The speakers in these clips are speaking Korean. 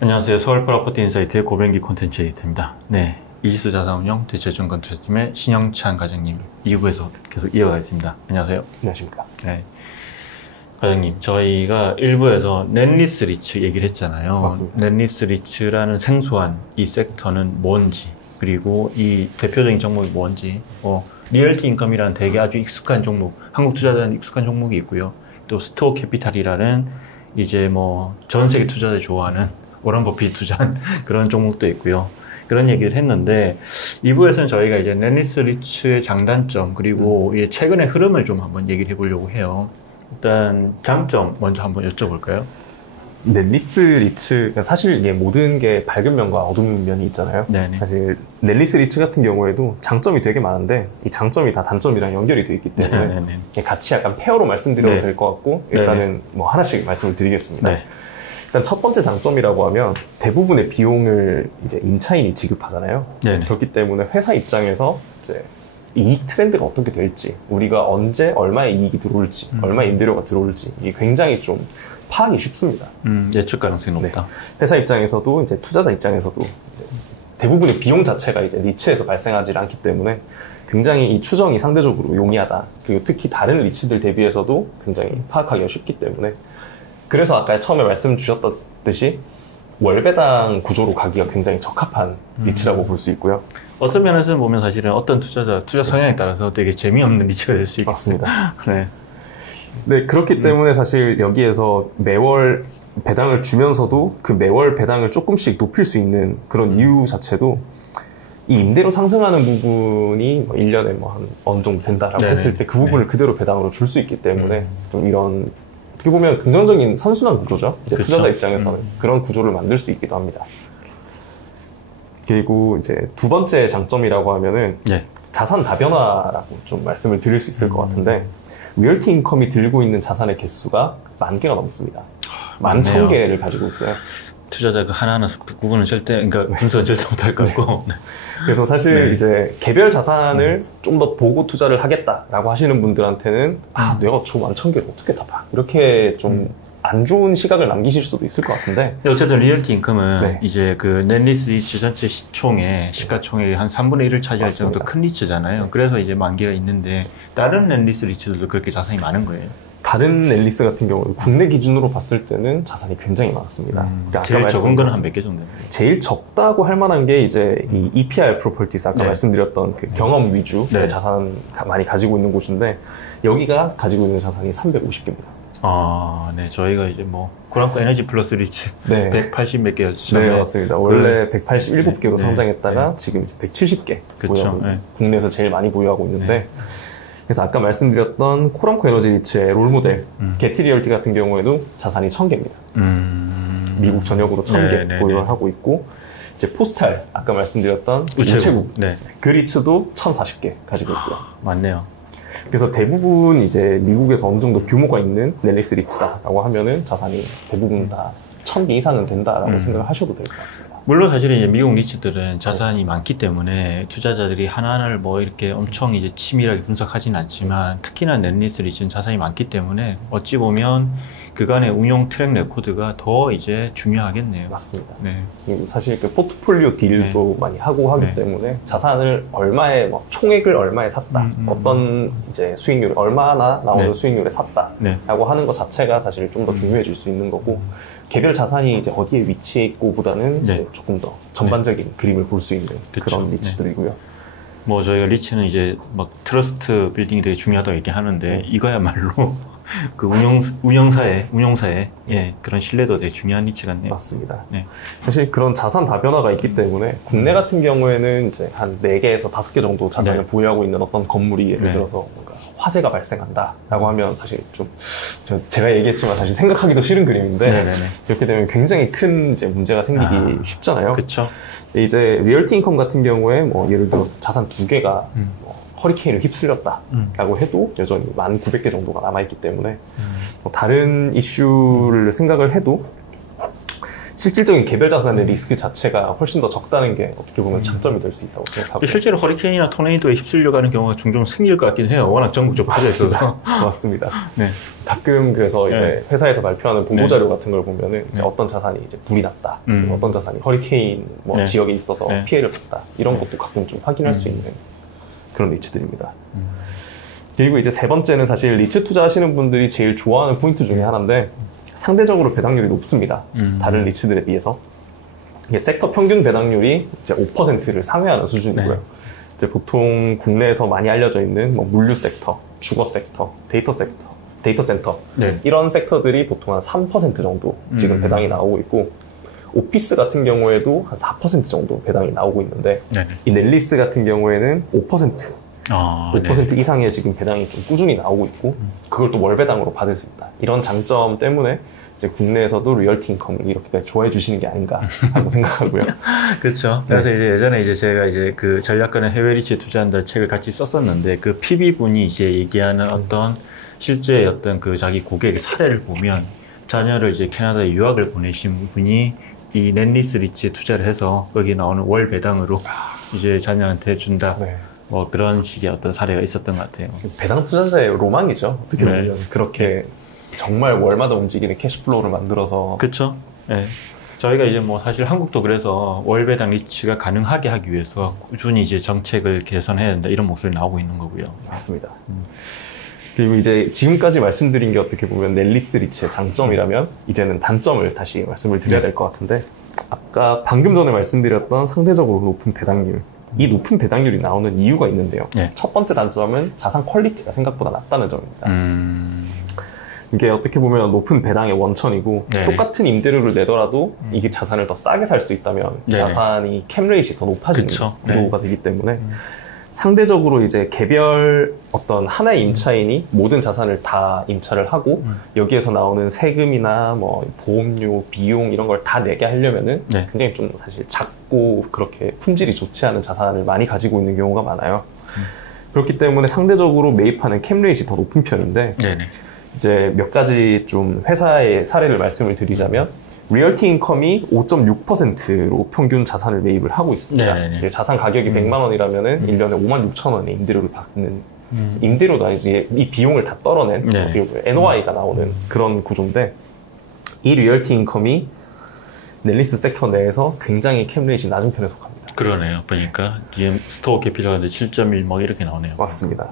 안녕하세요. 서울 프로퍼티 인사이트의 고병기 콘텐츠 에디터입니다. 네, 이지수 자산운용 대체증권투자팀의 신영찬 과장님 2부에서 계속 이어가겠습니다. 안녕하세요. 안녕하십니까. 네, 과장님, 저희가 1부에서 넷리스 리츠 얘기를 했잖아요. 맞습니다. 넷리스 리츠라는 생소한 이 섹터는 뭔지, 그리고 이 대표적인 종목이 뭔지, 리얼티 인컴이라는 되게 아주 익숙한 종목, 한국 투자자는 익숙한 종목이 있고요. 또 스토어 캐피탈이라는 이제 뭐 전 세계 투자자들이 좋아하는 워런 버핏이 투자한 그런 종목도 있고요. 그런 얘기를 했는데 2부에서는 저희가 이제 넷리스 리츠의 장단점 그리고 최근의 흐름을 좀 한번 얘기를 해보려고 해요. 일단 장점 먼저 한번 여쭤볼까요? 넷리스 리츠, 사실 이게 모든 게 밝은 면과 어두운 면이 있잖아요. 네네. 사실 넷리스 리츠 같은 경우에도 장점이 되게 많은데 이 장점이 다 단점이랑 연결이 되어 있기 때문에 네네네. 같이 약간 페어로 말씀드려도 네. 될 것 같고 일단은 뭐 하나씩 말씀을 드리겠습니다. 네. 일단 첫 번째 장점이라고 하면 대부분의 비용을 이제 임차인이 지급하잖아요. 네네. 그렇기 때문에 회사 입장에서 이제 이익 트렌드가 어떻게 될지, 우리가 언제 얼마의 이익이 들어올지, 얼마의 임대료가 들어올지 이게 굉장히 좀 파악이 쉽습니다. 예측 가능성이 높다. 네. 회사 입장에서도 이제 투자자 입장에서도 이제 대부분의 비용 자체가 이제 리츠에서 발생하지 않기 때문에 굉장히 이 추정이 상대적으로 용이하다. 그리고 특히 다른 리츠들 대비해서도 굉장히 파악하기가 쉽기 때문에 그래서 아까 처음에 말씀 주셨듯이 월배당 구조로 가기가 굉장히 적합한 리츠라고 볼 수 있고요. 어떤 면에서는 보면 사실은 어떤 투자 성향에 따라서 되게 재미없는 리츠가 될 수 있겠어요. 맞습니다. 네. 네, 그렇기 때문에 사실 여기에서 매월 배당을 주면서도 그 매월 배당을 조금씩 높일 수 있는 그런 이유 자체도 이 임대료 상승하는 부분이 1년에 뭐 한 어느 정도 된다라고 네네. 했을 때 그 부분을 그대로 배당으로 줄 수 있기 때문에 좀 이런 어떻게 보면 긍정적인 선순환 구조죠. 이제 그쵸. 투자자 입장에서는 그런 구조를 만들 수 있기도 합니다. 그리고 이제 두 번째 장점이라고 하면은 네. 자산 다변화라고 좀 말씀을 드릴 수 있을 것 같은데 리얼티 인컴이 들고 있는 자산의 개수가 10,000개가 넘습니다. 11,000개를 가지고 있어요. 투자자가 하나하나 구분은 그러니까 분석은 절대 못할 거고. 네. 그래서 사실 네. 이제 개별 자산을 좀 더 보고 투자를 하겠다라고 하시는 분들한테는 내가 저 11,000개를 어떻게 다 봐. 이렇게 좀 안 좋은 시각을 남기실 수도 있을 것 같은데 어쨌든 리얼티 인컴은 네. 이제 그 넷리스 리츠 전체 시가총액의 한 3분의 1을 차지할 맞습니다. 정도 큰 리츠잖아요. 그래서 이제 10,000개가 있는데 다른 넷리스 리츠들도 그렇게 자산이 많은 거예요. 다른 넷리스 같은 경우는 국내 기준으로 봤을 때는 자산이 굉장히 많습니다. 그러니까 제일 적은 거는 한 몇 개 정도 돼요. 제일 적다고 할 만한 게 이제 이 EPR 프로퍼티스 아까 네. 말씀드렸던 그 경험 위주의 네. 자산 많이 가지고 있는 곳인데 여기가 가지고 있는 자산이 350개입니다. 아, 네. 저희가 이제 뭐 코란코 에너지 플러스 리츠 네. 180 몇 개였죠. 네, 맞습니다. 원래 187개로 네. 상장했다가 네. 지금 이제 170개 그쵸. 보유하고 네. 국내에서 제일 많이 보유하고 있는데 네. 그래서 아까 말씀드렸던 코람코 에너지 리츠의 롤모델 게티 리얼티 같은 경우에도 자산이 1,000개입니다. 미국 전역으로 1,000개 네, 네, 보유를 네. 하고 있고 이제 포스탈 아까 말씀드렸던 우체국. 네. 그 리츠도 1,040개 가지고 있고요. 맞네요. 그래서 대부분 이제 미국에서 어느 정도 규모가 있는 넷리스 리츠다라고 하면은 자산이 대부분 다 1,000개 이상은 된다라고 생각을 하셔도 될 것 같습니다. 물론 사실 이제 미국 리츠들은 자산이 많기 때문에 투자자들이 하나하나를 뭐 이렇게 엄청 이제 치밀하게 분석하진 않지만 특히나 넷리스 리츠는 자산이 많기 때문에 어찌 보면 그간의 운용 트랙 레코드가 더 이제 중요하겠네요. 맞습니다. 네. 그리고 사실 그 포트폴리오 딜도 많이 하고 하기 네. 때문에 자산을 얼마에 총액을 얼마에 샀다, 어떤 이제 수익률 얼마나 나오는 네. 수익률에 샀다라고 네. 하는 것 자체가 사실 좀 더 중요해질 수 있는 거고 개별 자산이 이제 어디에 위치해 있고보다는 이제 네. 조금 더 전반적인 그림을 볼 수 있는 그쵸. 그런 리츠들이고요. 뭐 저희가 리츠는 이제 막 트러스트 빌딩이 되게 중요하다고 얘기하는데 이거야말로 그 운용사의 예, 그런 신뢰도 되게 중요한 리츠 같네요. 맞습니다. 네. 사실 그런 자산 다변화가 있기 때문에 국내 같은 경우에는 이제 한 4개에서 5개 정도 자산을 네. 보유하고 있는 어떤 건물이 예를 네. 들어서 뭔가 화재가 발생한다라고 하면 사실 좀 제가 얘기했지만 사실 생각하기도 싫은 그림인데 네네네. 이렇게 되면 굉장히 큰 이제 문제가 생기기 쉽잖아요. 그쵸. 근데 이제 리얼티 인컴 같은 경우에 뭐 예를 들어서 자산 2개가 뭐 허리케인을 휩쓸렸다라고 해도 여전히 1,900개 정도가 남아있기 때문에 뭐 다른 이슈를 생각을 해도 실질적인 개별 자산의 리스크 자체가 훨씬 더 적다는 게 어떻게 보면 장점이 될 수 있다고 생각하고 실제로 허리케인이나 토네이도에 휩쓸려가는 경우가 종종 생길 것 같긴 해요. 워낙 전국적 퍼져 있어서. 맞습니다. 네. 가끔 그래서 이제 네. 회사에서 발표하는 보고 네. 자료 같은 걸 보면은 이제 네. 어떤 자산이 이제 불이 났다, 어떤 자산이 허리케인 뭐 네. 지역에 있어서 네. 피해를 봤다 이런 것도 가끔 좀 확인할 수 있는 그런 리츠들입니다. 그리고 이제 세 번째는 사실 리츠 투자하시는 분들이 제일 좋아하는 포인트 중에 하나인데 상대적으로 배당률이 높습니다. 다른 리츠들에 비해서. 이게 섹터 평균 배당률이 이제 5%를 상회하는 수준이고요. 네. 이제 보통 국내에서 많이 알려져 있는 뭐 물류 섹터, 주거 섹터, 데이터 센터 네. 이런 섹터들이 보통 한 3% 정도 지금 배당이 나오고 있고 오피스 같은 경우에도 한 4% 정도 배당이 나오고 있는데 네. 이 넬리스 같은 경우에는 5% 아, 5% 이상의 지금 배당이 좀 꾸준히 나오고 있고 그걸 또 월배당으로 받을 수 있다. 이런 장점 때문에 이제 국내에서도 리얼티 인컴을 이렇게까지 좋아해 주시는 게 아닌가 하고 생각하고요. 그렇죠. 그래서 이제 예전에 이제 제가 이제 그 전략가는 해외 리츠에 투자한다 책을 같이 썼었는데 그 PB 분이 이제 얘기하는 어떤 실제 어떤 그 자기 고객의 사례를 보면 자녀를 이제 캐나다에 유학을 보내신 분이 이 넷리스 리츠에 투자를 해서 여기 나오는 월 배당으로 이제 자녀한테 준다. 네. 뭐 그런 식의 어떤 사례가 있었던 것 같아요. 배당 투자자의 로망이죠. 어떻게 네. 보면 그렇게 정말 월마다 움직이는 캐시플로우를 만들어서 그렇죠. 네. 저희가 이제 뭐 사실 한국도 그래서 월 배당 리츠가 가능하게 하기 위해서 꾸준히 이제 정책을 개선해야 된다 이런 목소리 나오고 있는 거고요. 맞습니다. 그리고 이제 지금까지 말씀드린 게 어떻게 보면 넬리스 리츠의 장점이라면 이제는 단점을 다시 말씀을 드려야 될 것 같은데 아까 방금 전에 말씀드렸던 상대적으로 높은 배당률 이 높은 배당률이 나오는 이유가 있는데요. 네. 첫 번째 단점은 자산 퀄리티가 생각보다 낮다는 점입니다. 이게 어떻게 보면 높은 배당의 원천이고 네네. 똑같은 임대료를 내더라도 이게 자산을 더 싸게 살 수 있다면 네네. 자산이 캡레이트가 더 높아지는 그쵸. 구조가 되기 때문에 상대적으로 이제 개별 어떤 하나의 임차인이 모든 자산을 다 임차를 하고 여기에서 나오는 세금이나 뭐 보험료, 비용 이런 걸 다 내게 하려면은 네. 굉장히 좀 사실 작고 그렇게 품질이 좋지 않은 자산을 많이 가지고 있는 경우가 많아요. 그렇기 때문에 상대적으로 매입하는 캡레이트가 더 높은 편인데 네네. 이제 몇 가지 좀 회사의 사례를 말씀을 드리자면 리얼티 인컴이 5.6%로 평균 자산을 매입을 하고 있습니다. 네네네. 자산 가격이 600만 원이라면은 1년에 5만 6천 원의 임대료를 받는 임대료도 아니지 이 비용을 다 떨어낸 네. 어떻게 보면 NOI가 나오는 그런 구조인데 이 리얼티 인컴이 넬리스 섹터 내에서 굉장히 캡레이트가 낮은 편에 속합니다. 그러네요. 보니까 지금 스토어 캐피탈인데 7.1 뭐 이렇게 나오네요. 맞습니다.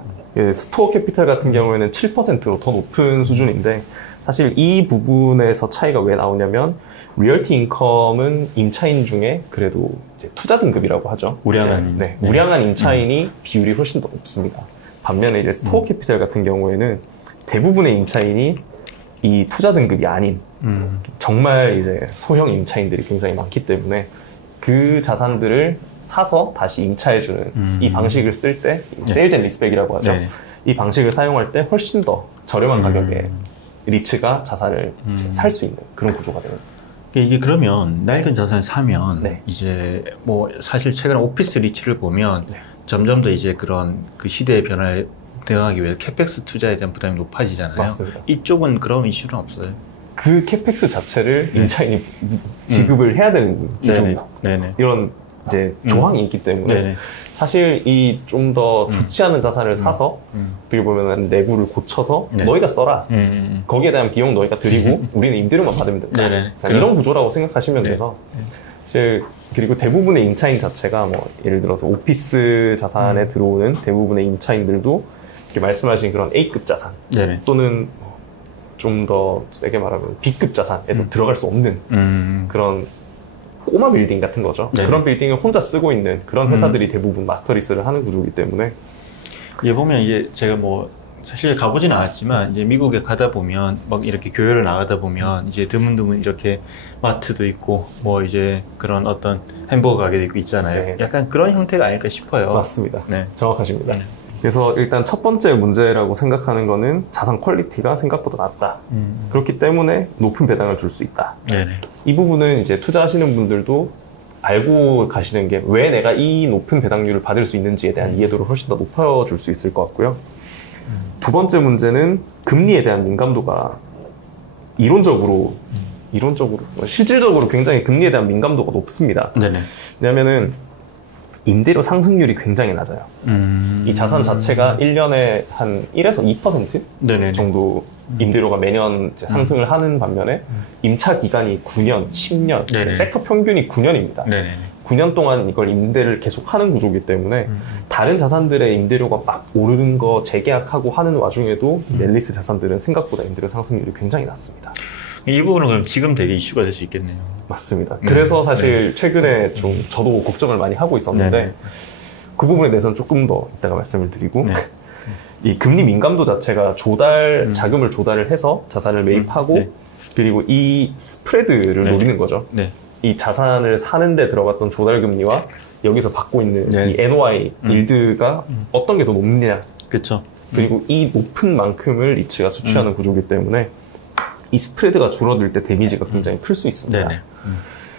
스토어 캐피탈 같은 경우에는 7%로 더 높은 수준인데 사실 이 부분에서 차이가 왜 나오냐면 리얼티 인컴은 임차인 중에 그래도 이제 투자 등급이라고 하죠. 우량한. 네, 우량한 임차인이 비율이 훨씬 더 높습니다. 반면에 이제 스토어 캐피탈 같은 경우에는 대부분의 임차인이 이 투자 등급이 아닌 정말 이제 소형 임차인들이 굉장히 많기 때문에 그 자산들을 사서 다시 임차해주는 이 방식을 쓸 때 세일즈 앤 리스펙이라고 하죠. 네. 이 방식을 사용할 때 훨씬 더 저렴한 가격에 리츠가 자산을 살 수 있는 그런 구조가 됩니다. 이게 그러면 낡은 자산을 사면 네. 이제 뭐 사실 최근 오피스 리츠를 보면 네. 점점 더 이제 그런 그 시대의 변화에 대응하기 위해 캐펙스 투자에 대한 부담이 높아지잖아요. 맞습니다. 이쪽은 그런 이슈는 없어요. 그 캐펙스 자체를 임차인이 지급을 해야 되는 기준 네네. 이런 이제 조항이 있기 때문에 네네. 사실 이 좀 더 좋지 않은 자산을 사서 어떻게 보면 내부를 고쳐서 네. 너희가 써라. 거기에 대한 비용 너희가 드리고 우리는 임대료만 받으면 된다. 네네. 이런 구조라고 생각하시면 네. 돼서 사실 그리고 대부분의 임차인 자체가 뭐 예를 들어서 오피스 자산에 들어오는 대부분의 임차인들도 이렇게 말씀하신 그런 A급 자산 네네. 또는 좀 더 세게 말하면 B급 자산에도 들어갈 수 없는 그런 꼬마 빌딩 같은 거죠. 네네. 그런 빌딩을 혼자 쓰고 있는 그런 회사들이 대부분 마스터리스를 하는 구조이기 때문에 이게 보면 이게 제가 뭐 사실 가보진 않았지만 이제 미국에 가다 보면 막 이렇게 교회를 나가다 보면 이제 드문드문 이렇게 마트도 있고 뭐 이제 그런 어떤 햄버거 가게도 있고 있잖아요. 네. 약간 그런 형태가 아닐까 싶어요. 맞습니다. 네. 정확하십니다. 그래서 일단 첫 번째 문제라고 생각하는 거는 자산 퀄리티가 생각보다 낮다. 그렇기 때문에 높은 배당을 줄 수 있다. 네네. 이 부분은 이제 투자하시는 분들도 알고 가시는 게 왜 내가 이 높은 배당률을 받을 수 있는지에 대한 이해도를 훨씬 더 높여줄 수 있을 것 같고요. 두 번째 문제는 금리에 대한 민감도가 이론적으로 이론적으로, 실질적으로 굉장히 금리에 대한 민감도가 높습니다. 네네. 왜냐면은 임대료 상승률이 굉장히 낮아요. 이 자산 자체가 1년에 한 1에서 2% 네네네. 정도 임대료가 매년 이제 상승을 하는 반면에 임차 기간이 9년, 10년, 네네. 섹터 평균이 9년입니다. 네네. 9년 동안 이걸 임대를 계속 하는 구조이기 때문에 다른 자산들의 임대료가 막 오르는 거 재계약하고 하는 와중에도 넬리스 자산들은 생각보다 임대료 상승률이 굉장히 낮습니다. 이 부분은 그럼 지금 되게 이슈가 될 수 있겠네요. 맞습니다. 그래서 사실 최근에 좀 저도 걱정을 많이 하고 있었는데 네네. 그 부분에 대해서는 조금 더 이따가 말씀을 드리고 네. 이 금리 민감도 자체가 자금을 조달을 해서 자산을 매입하고 네. 그리고 이 스프레드를 네. 노리는 거죠. 네. 이 자산을 사는데 들어갔던 조달금리와 여기서 받고 있는 네. 이 NOI 일드가 어떤 게 더 높느냐. 그렇죠. 그리고 이 높은 만큼을 리츠가 수취하는 구조이기 때문에 이 스프레드가 줄어들 때 데미지가 굉장히 클 수 있습니다. 네네.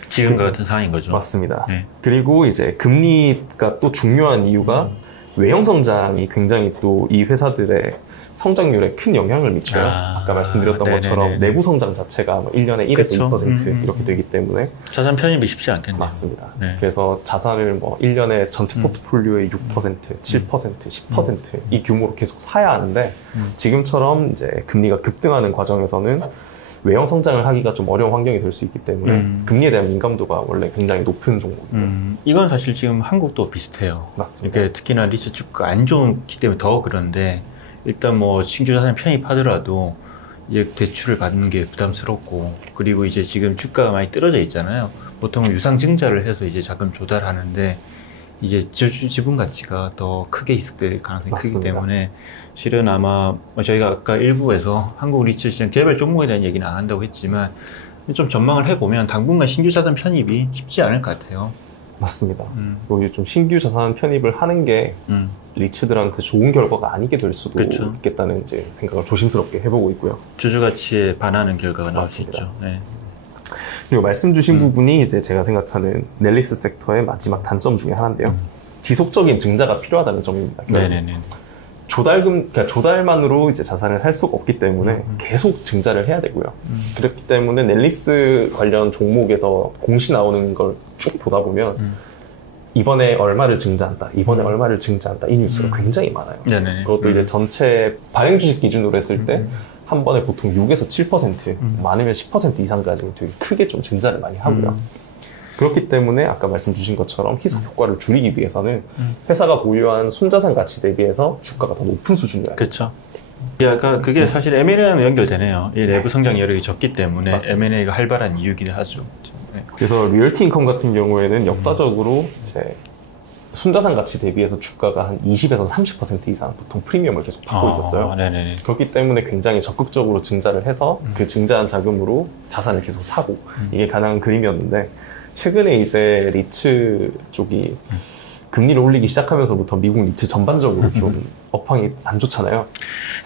지금과 같은 상황인 거죠. 맞습니다. 네. 그리고 이제 금리가 또 중요한 이유가 외형 성장이 굉장히 또 이 회사들의 성장률에 큰 영향을 미쳐요. 아까 말씀드렸던 네네네. 것처럼 내부 성장 자체가 뭐 1년에 1에서 그쵸. 2% 이렇게 되기 때문에 자산 편입이 쉽지 않겠네요. 맞습니다. 네. 그래서 자산을 뭐 1년에 전체 포트폴리오의 6%, 7%, 10% 이 규모로 계속 사야 하는데 지금처럼 이제 금리가 급등하는 과정에서는 외형 성장을 하기가 좀 어려운 환경이 될 수 있기 때문에 금리에 대한 민감도가 원래 굉장히 높은 종목이에요. 이건 사실 지금 한국도 비슷해요. 맞습니다. 이게 특히나 리츠 주가 안 좋기 때문에 더 그런데 일단 뭐 신규 자산 편입하더라도 이제 대출을 받는 게 부담스럽고 그리고 이제 지금 주가가 많이 떨어져 있잖아요. 보통 유상 증자를 해서 이제 자금 조달하는데 이제 지분 가치가 더 크게 희석될 가능성이 맞습니다. 크기 때문에 실은 아마 저희가 아까 일부에서 한국 리츠 시장 개별 종목에 대한 얘기는 안 한다고 했지만 좀 전망을 해보면 당분간 신규 자산 편입이 쉽지 않을 것 같아요. 맞습니다. 그리고 좀 신규 자산 편입을 하는 게 리츠들한테 좋은 결과가 아니게 될 수도 그쵸. 있겠다는 이제 생각을 조심스럽게 해보고 있고요. 주주 가치에 반하는 결과가 나올 수 맞습니다. 있죠. 네. 그리고 말씀 주신 부분이 이제 제가 생각하는 넬리스 섹터의 마지막 단점 중에 하나인데요. 지속적인 증자가 필요하다는 점입니다. 네네네. 그러니까 조달만으로 이제 자산을 할 수가 없기 때문에 계속 증자를 해야 되고요. 그렇기 때문에 넬리스 관련 종목에서 공시 나오는 걸 쭉 보다 보면 이번에 얼마를 증자한다, 이번에 얼마를 증자한다 이 뉴스가 굉장히 많아요. 네네. 그것도 이제 전체 발행 주식 기준으로 했을 때 한 번에 보통 6에서 7%, 많으면 10% 이상까지 되게 크게 좀 증자를 많이 하고요. 그렇기 때문에 아까 말씀 주신 것처럼 희석 효과를 줄이기 위해서는 회사가 보유한 순자산 가치 대비해서 주가가 더 높은 수준이어야 돼요. 그렇죠. 아까 그게 사실 M&A랑 연결되네요. 이 내부 성장 여력이 적기 때문에 맞습니다. M&A가 활발한 이유이기도 하죠. 네. 그래서 리얼티 인컴 같은 경우에는 역사적으로 이제 순자산 가치 대비해서 주가가 한 20에서 30% 이상 보통 프리미엄을 계속 받고 있었어요. 네네네. 그렇기 때문에 굉장히 적극적으로 증자를 해서 그 증자한 자금으로 자산을 계속 사고 이게 가능한 그림이었는데 최근에 이제 리츠 쪽이 금리를 올리기 시작하면서부터 미국 리츠 전반적으로 좀 업황이 안 좋잖아요.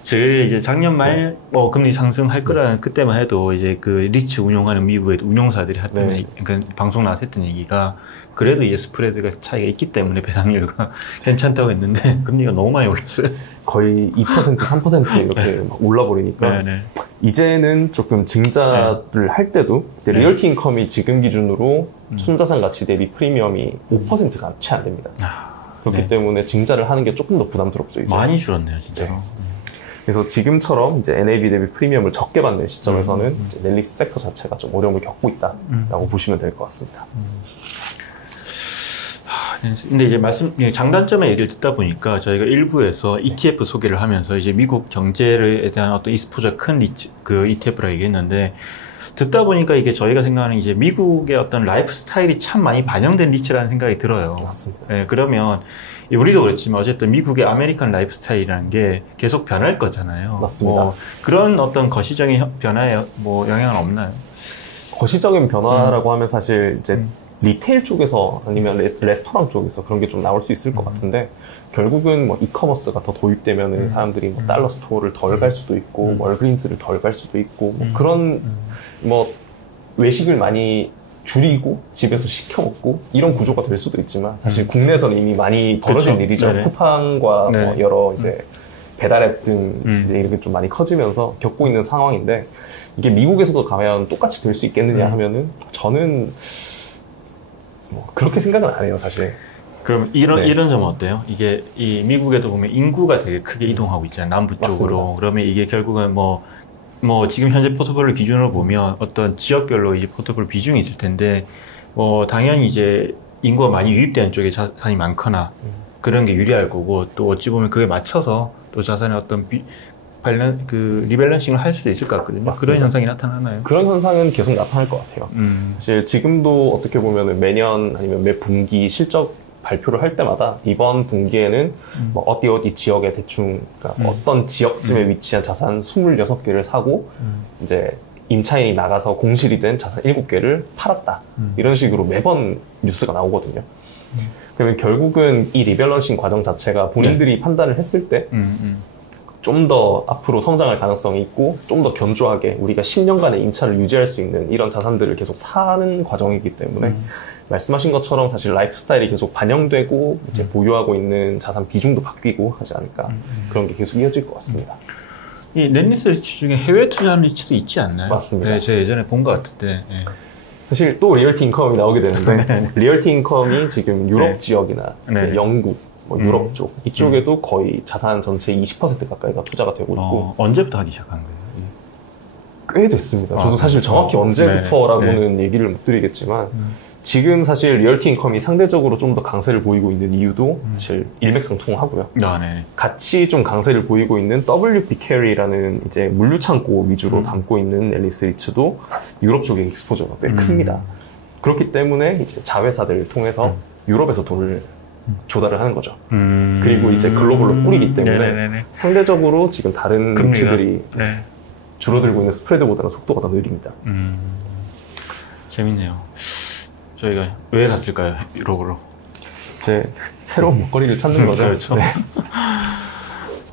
제가 이제 작년 말 금리 상승할 거라는 그때만 해도 이제 그 리츠 운용하는 미국의 운용사들이 했던 네. 그러니까 방송 나왔 했던 얘기가 그래도 이제 스프레드가 차이가 있기 때문에 배당률과 괜찮다고 했는데 금리가 너무 많이 올랐어요. 거의 2%, 3% 이렇게 막 올라버리니까 네네. 이제는 조금 증자를 할 때도 리얼티 인컴이 지금 기준으로 순자산 가치 대비 프리미엄이 5%가 채 안 됩니다. 그렇기 네. 때문에 증자를 하는 게 조금 더 부담스럽죠. 이제. 많이 줄었네요, 진짜로. 네. 그래서 지금처럼 이제 NAV 대비 프리미엄을 적게 받는 시점에서는 이제 넬리스 섹터 자체가 좀 어려움을 겪고 있다라고 보시면 될 것 같습니다. 근데 이제 장단점의 얘기를 듣다 보니까 저희가 일부에서 ETF 소개를 하면서 이제 미국 경제에 대한 어떤 이스포자 큰 그 ETF라고 얘기했는데 듣다 보니까 이게 저희가 생각하는 이제 미국의 어떤 라이프 스타일이 참 많이 반영된 리츠라는 생각이 들어요. 맞습니다. 네, 그러면 우리도 그렇지만 어쨌든 미국의 아메리칸 라이프 스타일이라는 게 계속 변할 거잖아요. 맞습니다. 그런 어떤 거시적인 변화에 영향은 없나요? 거시적인 변화라고 하면 사실 이제 리테일 쪽에서 아니면 레스토랑 쪽에서 그런 게 좀 나올 수 있을 것 같은데 결국은 뭐 이커머스가 더 도입되면은 사람들이 뭐 달러 스토어를 덜 갈 수도 있고 월그린스를 덜 갈 수도 있고 뭐 그런 뭐 외식을 많이 줄이고 집에서 시켜 먹고 이런 구조가 될 수도 있지만 사실 국내에서는 이미 많이 벌어진 그쵸. 일이죠. 네네. 쿠팡과 네. 뭐 여러 이제 배달앱 등 이제 이렇게 좀 많이 커지면서 겪고 있는 상황인데 이게 미국에서도 과연 똑같이 될 수 있겠느냐 하면은 저는 뭐 그렇게 생각은 안 해요, 사실. 그럼 이런 점은 어때요? 이게 이 미국에도 보면 인구가 되게 크게 이동하고 있잖아요. 남부 쪽으로. 맞습니다. 그러면 이게 결국은 뭐 지금 현재 포트폴리오 기준으로 보면 어떤 지역별로 이제 포트폴리오 비중이 있을 텐데 당연히 이제 인구가 많이 유입되는 쪽에 자산이 많거나 그런 게 유리할 거고 또 어찌 보면 그에 맞춰서 또 자산의 어떤 리밸런싱을 할 수도 있을 것 같거든요. 맞습니다. 그런 현상이 나타나나요? 그런 현상은 계속 나타날 것 같아요. 사실 지금도 어떻게 보면 매년 아니면 매 분기 실적 발표를 할 때마다 이번 분기에는 뭐 어디 지역에 대충 그러니까 어떤 지역쯤에 위치한 자산 26개를 사고 이제 임차인이 나가서 공실이 된 자산 7개를 팔았다. 이런 식으로 매번 뉴스가 나오거든요. 그러면 결국은 이 리밸런싱 과정 자체가 본인들이 판단을 했을 때 좀 더 앞으로 성장할 가능성이 있고 좀 더 견조하게 우리가 10년간의 임차를 유지할 수 있는 이런 자산들을 계속 사는 과정이기 때문에 말씀하신 것처럼 사실 라이프스타일이 계속 반영되고 이제 보유하고 있는 자산 비중도 바뀌고 하지 않을까 그런 게 계속 이어질 것 같습니다. 이 넷리스 리츠 중에 해외 투자하는 리츠도 있지 않나요? 맞습니다. 네, 제가 예전에 본 것 같은데. 네. 사실 또 리얼티 인컴이 나오게 되는데 리얼티 인컴이 지금 유럽 네. 지역이나 네. 영국, 뭐 유럽 쪽 이쪽에도 거의 자산 전체 20% 가까이가 투자가 되고 있고 언제부터 하기 시작한 거예요? 꽤 됐습니다. 저도 사실 정확히 언제부터라고는 얘기를 못 드리겠지만 지금 사실 리얼티 인컴이 상대적으로 좀 더 강세를 보이고 있는 이유도 사실 일맥상통하고요. 네. 같이 좀 강세를 보이고 있는 WP 캐리라는 이제 물류창고 위주로 담고 있는 앨리스 리츠도 유럽 쪽에 익스포저가 꽤 큽니다. 그렇기 때문에 이제 자회사들을 통해서 유럽에서 돈을 조달을 하는 거죠. 그리고 이제 글로벌로 뿌리기 때문에 네네네네. 상대적으로 지금 다른 리츠들이 네. 줄어들고 있는 스프레드보다는 속도가 더 느립니다. 재밌네요. 저희가 왜 갔을까요? 유럽으로. 제 새로운 먹거리를 찾는 거죠. 그렇죠. 네.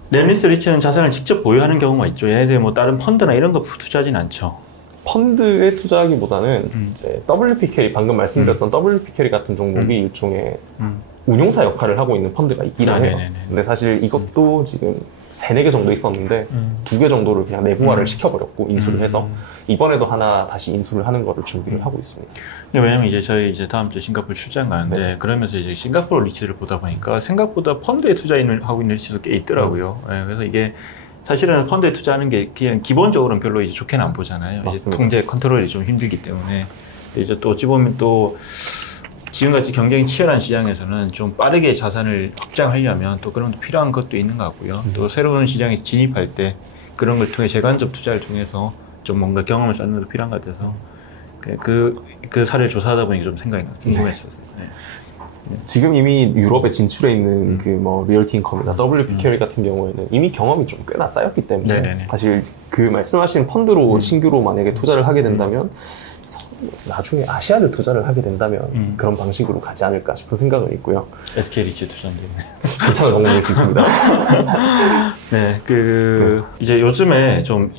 넷리스 리츠는 자산을 직접 보유하는 경우가 있죠. 얘네들 뭐 다른 펀드나 이런 거 투자하진 않죠. 펀드에 투자하기보다는 이제 WP 캐리, 방금 말씀드렸던 WP 캐리 같은 종목이 일종의 운용사 역할을 하고 있는 펀드가 있긴 해요. 네네네. 근데 사실 이것도 지금 3-4개 정도 있었는데 2개 정도를 그냥 내부화를 시켜버렸고 인수를 해서 이번에도 하나 다시 인수를 하는 거를 준비를 하고 있습니다. 근데 왜냐면 이제 저희 다음 주에 싱가포르 출장 가는데 네. 그러면서 이제 싱가포르 리츠를 보다 보니까 생각보다 펀드에 하고 있는 리츠도 꽤 있더라고요. 네, 그래서 이게 사실은 펀드에 투자하는 게 그냥 기본적으로는 별로 이제 좋게는 안 보잖아요. 이제 통제 컨트롤이 좀 힘들기 때문에 이제 또 어찌 보면 또 지금같이 경쟁이 치열한 시장에서는 좀 빠르게 자산을 확장하려면 또 그런 것도 필요한 것도 있는 것 같고요. 또 새로운 시장에 진입할 때 그런 걸 통해 재간접 투자를 통해서 좀 뭔가 경험을 쌓는 것도 필요한 것 같아서 그 사례를 조사하다 보니까 좀 생각이 궁금했었어요. 네. 지금 이미 유럽에 진출해 있는 그 뭐 리얼티 인컴이나 WP 캐리 같은 경우에는 이미 경험이 좀 꽤나 쌓였기 때문에 네네네. 사실 그 말씀하신 펀드로 신규로 만약에 투자를 하게 된다면 나중에 아시아를 투자를 하게 된다면 그런 방식으로 가지 않을까 싶은 생각은 있고요. SK 리츠 투자인데. 괜찮은 방법일 수 있습니다. 네, 이제 요즘에 좀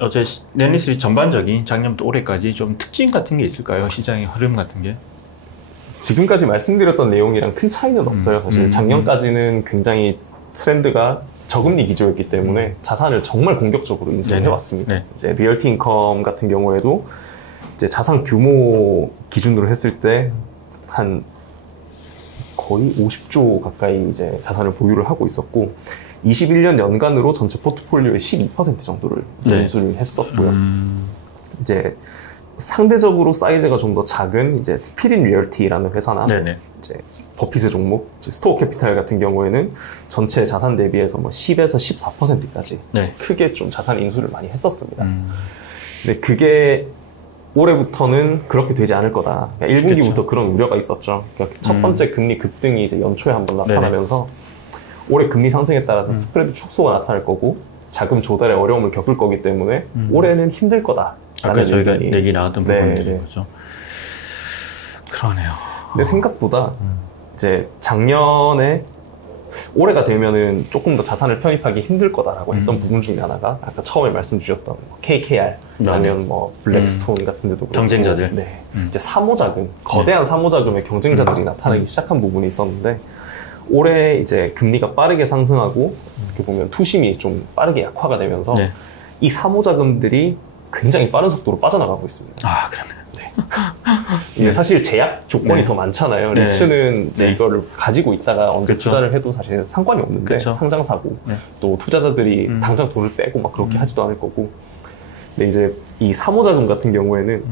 어제 넷리스 전반적인 작년부터 올해까지 좀 특징 같은 게 있을까요? 시장의 흐름 같은 게? 지금까지 말씀드렸던 내용이랑 큰 차이는 없어요. 사실 작년까지는 굉장히 트렌드가 저금리 기조였기 때문에 자산을 정말 공격적으로 인수를 해왔습니다. 네. 이제 리얼티 인컴 같은 경우에도 이제 자산 규모 기준으로 했을 때 한 거의 50조 가까이 이제 자산을 보유를 하고 있었고 21년 연간으로 전체 포트폴리오의 12% 정도를 인수를 했었고요. 이제 상대적으로 사이즈가 좀 더 작은 이제 스피릿 리얼티라는 회사나 이제 버핏의 종목, 이제 스토어 캐피탈 같은 경우에는 전체 자산 대비해서 뭐 10에서 14%까지 크게 좀 자산 인수를 많이 했었습니다. 근데 그게 올해부터는 그렇게 되지 않을 거다. 그러니까 1분기부터 그렇죠. 그런 우려가 있었죠. 그러니까 첫 번째 금리 급등이 이제 연초에 한번 나타나면서 올해 금리 상승에 따라서 스프레드 축소가 나타날 거고 자금 조달에 어려움을 겪을 거기 때문에 올해는 힘들 거다. 아까 저희가 얘기 나왔던 부분인 거죠. 그러네요. 근데 생각보다 이제 작년에 올해가 되면은 조금 더 자산을 편입하기 힘들 거다라고 했던 부분 중에 하나가 아까 처음에 말씀 주셨던 KKR 아니면 뭐 블랙스톤 같은 데도 그렇고 경쟁자들. 이제 사모자금, 거대한 사모자금의 경쟁자들이 나타나기 시작한 부분이 있었는데 올해 이제 금리가 빠르게 상승하고 이렇게 보면 투심이 좀 빠르게 약화가 되면서 이 사모자금들이 굉장히 빠른 속도로 빠져나가고 있습니다. 아, 그러네요. 이게 사실 제약 조건이 네. 더 많잖아요. 네. 리츠는 이제 네. 이거를 가지고 있다가 언제 그쵸. 투자를 해도 사실 상관이 없는데 그쵸. 상장사고 네. 또 투자자들이 당장 돈을 빼고 막 그렇게 하지도 않을 거고. 근데 이제 이 사모자금 같은 경우에는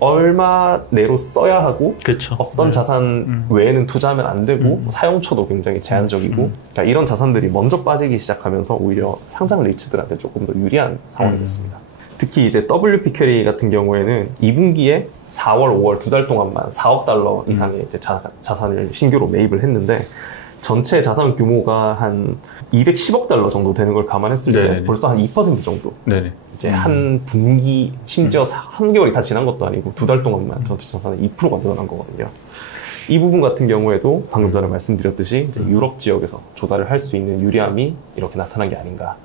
얼마 내로 써야 하고 그렇죠. 어떤 자산 외에는 투자하면 안 되고 사용처도 굉장히 제한적이고 그러니까 이런 자산들이 먼저 빠지기 시작하면서 오히려 상장 리츠들한테 조금 더 유리한 상황이 됐습니다. 특히 이제 WP 캐리 같은 경우에는 2분기에 4월, 5월 두 달 동안만 4억 달러 이상의 이제 자산을 신규로 매입을 했는데 전체 자산 규모가 한 210억 달러 정도 되는 걸 감안했을 때 네네네. 벌써 한 2% 정도 네네. 이제 한 분기 심지어 한 개월이 다 지난 것도 아니고 두 달 동안만 전체 자산이 2%가 늘어난 거거든요. 이 부분 같은 경우에도 방금 전에 말씀드렸듯이 이제 유럽 지역에서 조달을 할 수 있는 유리함이 이렇게 나타난 게 아닌가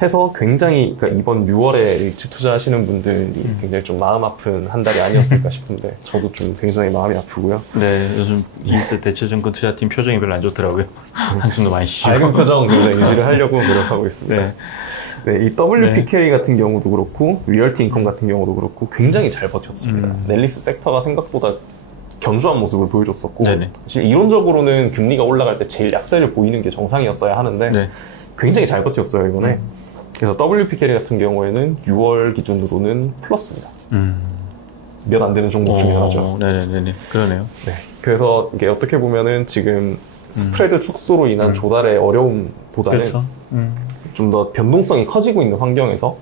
해서 굉장히 그러니까 이번 6월에 리츠 투자하시는 분들이 굉장히 좀 마음 아픈 한 달이 아니었을까 싶은데 저도 좀 굉장히 마음이 아프고요. 네, 요즘 이스 대체증권 투자팀 표정이 별로 안 좋더라고요. 한숨도 많이 쉬고. 밝은 표정 굉장히 유지를 하려고 노력하고 있습니다. 네. 네, 이 WPK 같은 경우도 그렇고 리얼티 인컴 같은 경우도 그렇고 굉장히 잘 버텼습니다. 넬리스 섹터가 생각보다 견조한 모습을 보여줬었고 네네. 사실 이론적으로는 금리가 올라갈 때 제일 약세를 보이는 게 정상이었어야 하는데 네. 굉장히 잘 버텼어요 이번에. 그래서 WP 캐리 같은 경우에는 6월 기준으로는 플러스입니다. 몇 안 되는 종목 중에 하나죠. 네네네. 그러네요. 네. 그래서 이게 어떻게 보면은 지금 스프레드 축소로 인한 조달의 어려움보다는 그렇죠. 좀 더 변동성이 커지고 있는 환경에서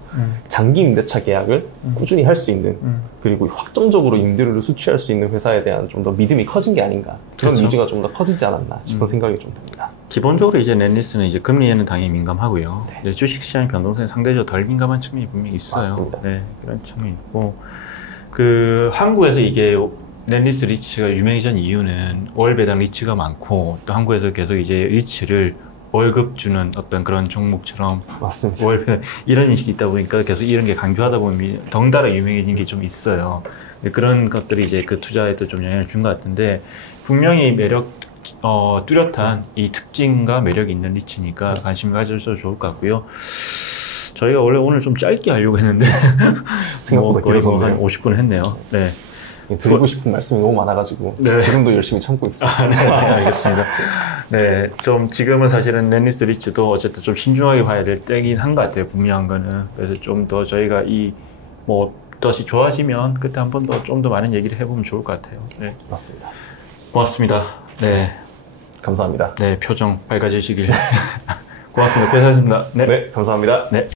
장기 임대차 계약을 꾸준히 할 수 있는 그리고 확정적으로 임대료를 수취할 수 있는 회사에 대한 좀 더 믿음이 커진 게 아닌가 그런 그렇죠. 유지가 좀 더 커지지 않았나 싶은 생각이 좀 듭니다. 기본적으로 이제 넷리스는 이제 금리에는 당연히 민감하고요. 네, 주식시장 변동성에 상대적으로 덜 민감한 측면이 분명히 있어요. 맞습니다. 네, 그런 측면이 있고 그 한국에서 이게 넷리스 리츠가 유명해진 이유는 월 배당 리츠가 많고 또 한국에서 계속 이제 리츠를 월급 주는 어떤 그런 종목처럼 맞습니다. 월 배당 이런 인식이 있다 보니까 계속 이런 게 강조하다 보면 덩달아 유명해진 게 좀 있어요. 그런 것들이 이제 그 투자에도 좀 영향을 준 것 같은데 분명히 뚜렷한 이 특징과 매력이 있는 리츠니까 관심 가져서 좋을 것 같고요. 저희가 원래 오늘 좀 짧게 하려고 했는데 생각보다 거의 길어서 한 50분 했네요. 네. 드리고 싶은 말씀이 너무 많아가지고 네. 지금도 열심히 참고 있습니다. 네, 알겠습니다. 네, 좀 지금은 사실은 넷리스 리츠도 어쨌든 좀 신중하게 봐야 될 때긴 한 것 같아요. 분명한 거는. 그래서 좀 더 저희가 다시 좋아지면 그때 한 번 더 좀 더 많은 얘기를 해보면 좋을 것 같아요. 네. 맞습니다. 고맙습니다. 네. 감사합니다. 네, 표정 밝아지시길. 고맙습니다. 고생하셨습니다. 네 감사합니다. 네.